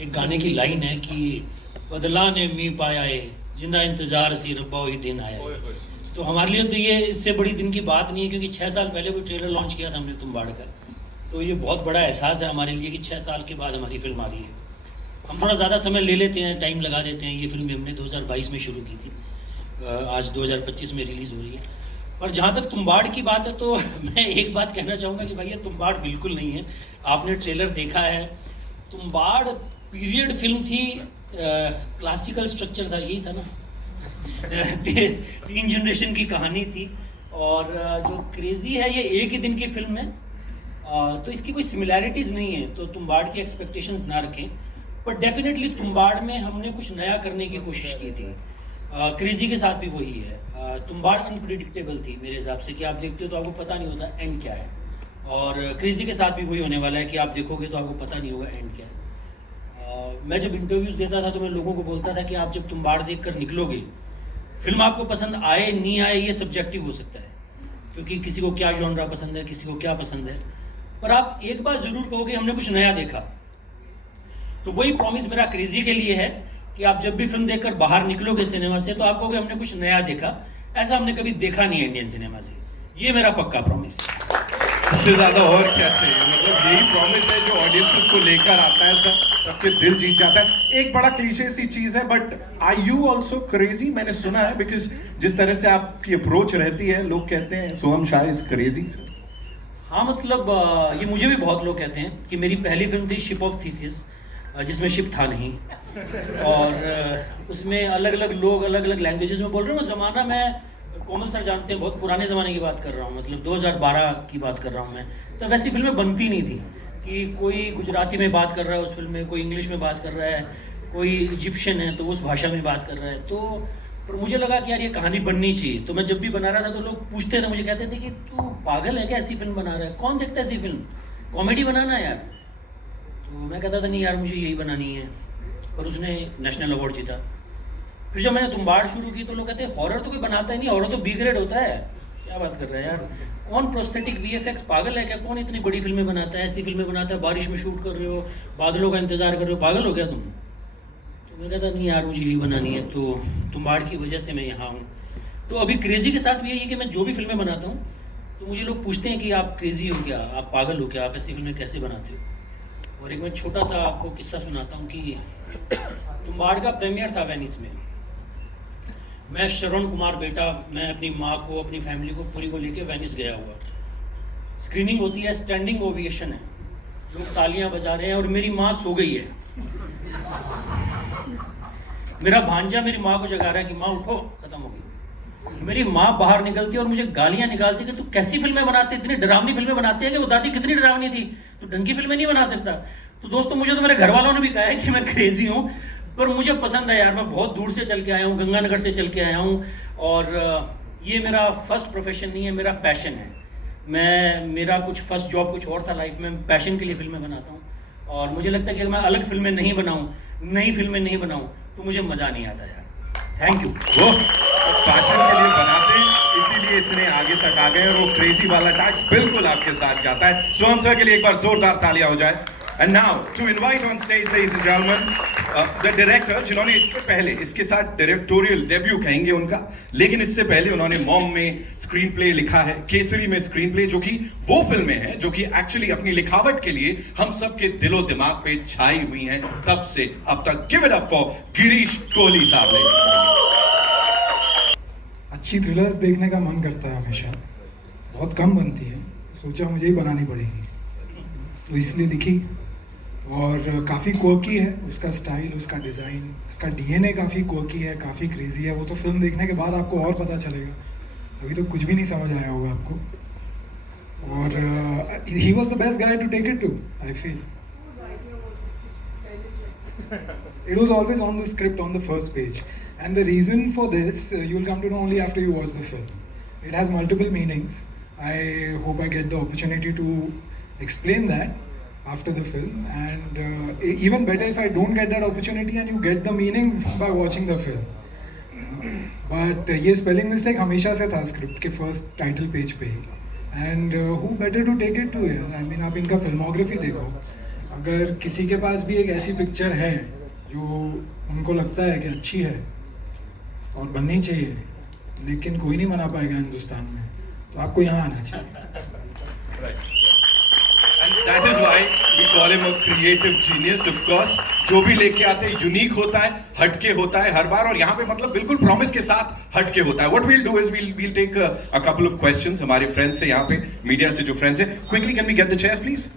एक गाने की लाइन है कि बदला ने मी पाया है, जिंदा इंतजार सी रब्बा वही दिन आया है। तो हमारे लिए तो ये इससे बड़ी दिन की बात नहीं है, क्योंकि 6 साल पहले कोई ट्रेलर लॉन्च किया था हमने तुम्बाड़ का। तो ये बहुत बड़ा एहसास है हमारे लिए कि 6 साल के बाद हमारी फिल्म आ रही है। हम थोड़ा ज़्यादा समय ले लेते हैं, टाइम लगा देते हैं। ये फिल्म भी हमने 2022 में शुरू की थी, आज 2025 में रिलीज़ हो रही है। और जहाँ तक तुम्बाड़ की बात है तो मैं एक बात कहना चाहूँगा कि भाई ये तुम्बाड़ बिल्कुल नहीं है। आपने ट्रेलर देखा है, तुम्बाड़ पीरियड फिल्म थी, क्लासिकल स्ट्रक्चर था, यही था ना। 3 जनरेशन की कहानी थी। और जो क्रेज़ी है ये एक ही दिन की फिल्म है, तो इसकी कोई सिमिलैरिटीज़ नहीं है, तो तुम्बाड़ की एक्सपेक्टेशंस ना रखें। पर डेफिनेटली तुम्बाड़ में हमने कुछ नया करने की कोशिश की थी। क्रेज़ी के साथ भी वही है। तुम्बाड़ अनप्रिडिक्टेबल थी मेरे हिसाब से, कि आप देखते हो तो आपको पता नहीं होता एंड क्या है। और क्रेज़ी के साथ भी वही होने वाला है कि आप देखोगे तो आपको पता नहीं होगा एंड क्या है। मैं जब इंटरव्यूज़ देता था तो मैं लोगों को बोलता था कि आप जब तुम्बाड़ देख कर निकलोगे, फिल्म आपको पसंद आए नहीं आए ये सब्जेक्टिव हो सकता है, क्योंकि किसी को क्या जॉनरा पसंद है, किसी को क्या पसंद है, पर आप एक बार ज़रूर कहोगे हमने कुछ नया देखा। तो वही प्रॉमिस मेरा क्रेज़ी के लिए है कि आप जब भी फिल्म देखकर बाहर निकलोगे सिनेमा से तो आप कहोगे हमने कुछ नया देखा, ऐसा हमने कभी देखा नहीं है इंडियन सिनेमा से। ये मेरा पक्का प्रॉमिस है। इससे ज्यादा और क्या चाहिए, मतलब यही प्रॉमिस है जो ऑडियंसेस को लेकर आता है, सबके दिल जीत जाता है। एक बड़ा क्लीशे सी चीज है, but are you also crazy? मैंने सुना है, बिकॉज जिस तरह से आपकी अप्रोच रहती है, लोग कहते हैं सोहम शाह इज क्रेजी। हाँ, मतलब ये मुझे भी बहुत लोग कहते हैं कि मेरी पहली फिल्म थी शिप ऑफ थीसिस, जिसमें शिप था नहीं, और उसमें अलग अलग लोग अलग अलग लैंग्वेजेस में बोल रहे हैं। वो ज़माना मैं, कोमल सर जानते हैं, बहुत पुराने ज़माने की बात कर रहा हूँ, मतलब 2012 की बात कर रहा हूँ मैं। तो वैसी फिल्में बनती नहीं थी कि कोई गुजराती में बात कर रहा है उस फिल्म में, कोई इंग्लिश में बात कर रहा है, कोई इजिप्शियन है तो उस भाषा में बात कर रहा है। तो पर मुझे लगा कि यार ये कहानी बननी चाहिए। तो मैं जब भी बना रहा था तो लोग पूछते थे, मुझे कहते थे कि तू पागल है क्या, ऐसी फिल्म बना रहा है, कौन देखता है ऐसी फिल्म, कॉमेडी बनाना है यार। तो मैं कहता था नहीं यार मुझे यही बनानी है, और उसने नेशनल अवार्ड जीता। फिर जब मैंने तुम्बाड़ शुरू की तो लोग कहते हैं हॉरर तो कोई बनाता ही नहीं, हॉरर तो बी ग्रेड होता है। क्या बात कर रहा है यार, कौन प्रोस्थेटिक वीएफएक्स, पागल है क्या, कौन इतनी बड़ी फिल्में बनाता है, ऐसी फिल्में बनाता है, बारिश में शूट कर रहे हो, बादलों का इंतजार कर रहे हो, पागल हो गया तुम। तो मैं कहता नहीं यार मुझे यही बनानी है, तो तुम्बाड़ की वजह से मैं यहाँ हूँ। तो अभी क्रेज़ी के साथ भी यही है कि मैं जो भी फिल्में बनाता हूँ तो मुझे लोग पूछते हैं कि आप क्रेज़ी हो क्या, आप पागल हो क्या, आप ऐसी फिल्में कैसे बनाते हो। और एक मैं छोटा सा आपको किस्सा सुनाता हूँ कि तुम्बाड़ का प्रीमियर था वेनिस में। मैं श्रवण कुमार बेटा, मैं अपनी माँ को, अपनी फैमिली को पूरी को लेके वेनिस गया हुआ। स्क्रीनिंग होती है, स्टैंडिंग ओवेशन है, लोग तालियां बजा रहे हैं और मेरी माँ सो गई है। मेरा भांजा मेरी माँ को जगा रहा है कि माँ उठो, खत्म हो गई। मेरी माँ बाहर निकलती है और मुझे गालियां निकालती कि तू कैसी फिल्में बनाती है, इतनी डरावनी फिल्में बनाती है कि वो दादी कितनी डरावनी थी, तू ढंग की फिल्में नहीं बना सकता। तो दोस्तों मुझे तो मेरे घर वालों ने भी कहा है कि मैं क्रेजी हूँ, पर मुझे पसंद है यार। मैं बहुत दूर से चल के आया हूँ, गंगानगर से चल के आया हूँ, और ये मेरा फर्स्ट प्रोफेशन नहीं है, मेरा पैशन है। मेरा कुछ फर्स्ट जॉब कुछ और था लाइफ में, पैशन के लिए फिल्में बनाता हूँ। और मुझे लगता है कि अगर मैं अलग फिल्में नहीं बनाऊँ, नई फिल्में नहीं बनाऊँ, तो मुझे मज़ा नहीं आता यार। Thank you. वो पैशन के लिए बनाते हैं, इसीलिए इतने आगे तक आ गए, और वो क्रेजी वाला टैग बिल्कुल आपके साथ जाता है। सोहम सर के लिए एक बार जोरदार तालियां हो जाए। And now to invite on stage, ladies and gentlemen, the director, जिन्होंने इससे पहले इसके साथ डायरेक्टोरियल डेब्यू कहेंगे उनका, लेकिन इससे पहले उन्होंने मॉम में स्क्रीन प्ले लिखा है, केसरी में स्क्रीन प्ले, जो कि वो फिल्में हैं जो कि एक्चुअली अपनी लिखावट के लिए हम सब के दिलो दिमाग पे छाई हुई हैं तब से अब तक। Give it up for Girish Kohli साहब। अच्छी थ्रिलर्स देखने का मन करता है हमेशा, बहुत कम बनती है, सोचा मुझे ही बनानी पड़ेगी, तो इसलिए लिखी। और काफ़ी कोकी है उसका स्टाइल, उसका डिज़ाइन, उसका डीएनए काफ़ी कोकी है, काफ़ी क्रेजी है। वो तो फिल्म देखने के बाद आपको और पता चलेगा, अभी तो कुछ भी नहीं समझ आया होगा आपको। और he was the best guy to take it to, I feel. It was always on the script on the first page, and the reason for this you'll come to know only after you watch the film. It has multiple meanings. I hope I get the opportunity to explain that after the film, and even better if I don't get that opportunity and you get the meaning by watching the film. But ये spelling mistake हमेशा से था script के first title page पे ही, and who better to take it to है। I mean आप इनका filmography देखो, अगर किसी के पास भी एक ऐसी पिक्चर है जो उनको लगता है कि अच्छी है और बननी चाहिए, लेकिन कोई नहीं बना पाएगा हिंदुस्तान में, तो आपको यहाँ आना चाहिए। And that is why we call him a creative genius, of course. जो भी लेके आते हैं यूनिक होता है, हटके होता है हर बार, और यहाँ पे मतलब बिल्कुल प्रॉमिस के साथ हटके होता है. What we'll do is we'll take a couple of questions. हमारे फ्रेंड्स हैं यहाँ पे, मीडिया से जो फ्रेंड्स हैं. Quickly, can we get the chairs, please?